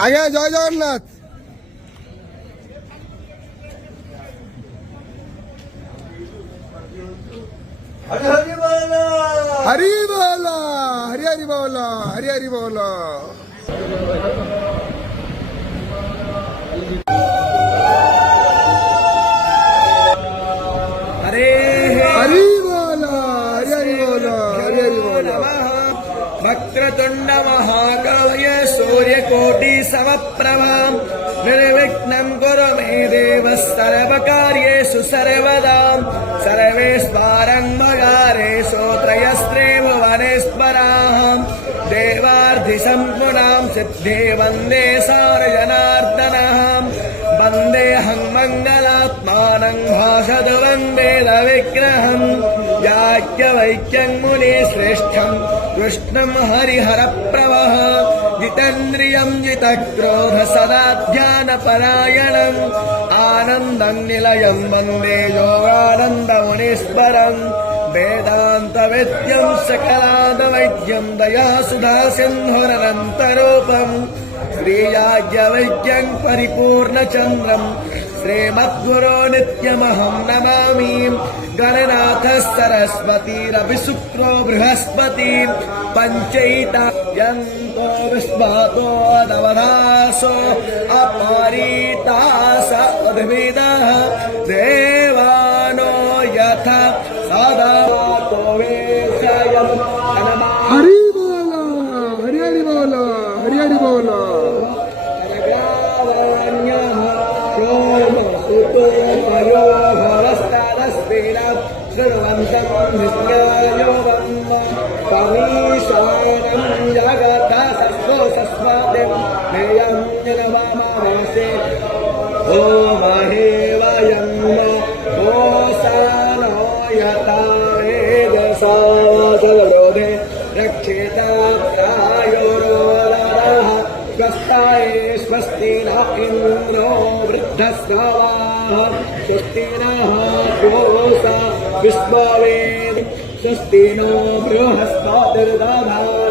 आज्ञा जय जगन्नाथ। हरि हरि बोलो, हरि बोलो, हरि हरि बोलो, हरि हरि बोलो। हरे हरि बोलो, हरि हरि बोलो, हरि हरि बोलो। वक्रतुंड महाकाय सूर्यकोटि समप्रभा निर्विघ्नं कुरु मे देव सर्वकार्येषु सर्वदा सर्वेश्वरं मगारेषु त्रयस्त्रे भुवनेश्वराः देवार्धिसम्पूर्णां सिद्धे वन्दे सारजनार्दनः वन्देऽहं मङ्गलात्मानं भाषतु वन्देदविग्रहम् याज्ञवल्क्यं मुनिश्रेष्ठं कृष्णं हरिहरप्रभः जितेन्द्रियं जितक्रोध सदा ध्यानपरायणम् आनन्दं निलयं वन्दे योगानन्दमुनीश्वरं वेदान्तवेद्यं सकलादवैद्यं दयासुधासिन्धुरनन्तरूपम् श्रीयाज्ञवल्क्यं परिपूर्णचन्द्रम् श्रीमद्गुरो नित्यमहं नमामि गणनाथ सरस्वतीरपि शुक्रो बृहस्पति पञ्चैता यन्तो विस्मातो नवदासो अपरीतास उद्भिदः देवानो यथा सदा तो वेशयम् हरि बोलो, हरि हरि बोलो, हरि हरि बोलो। स्वस्ति न इंद्रो वृद्धस्वाः स्वस्ति नः पूषा विश्ववेद स्वस्ति नो बृहस्पतिर्दधातु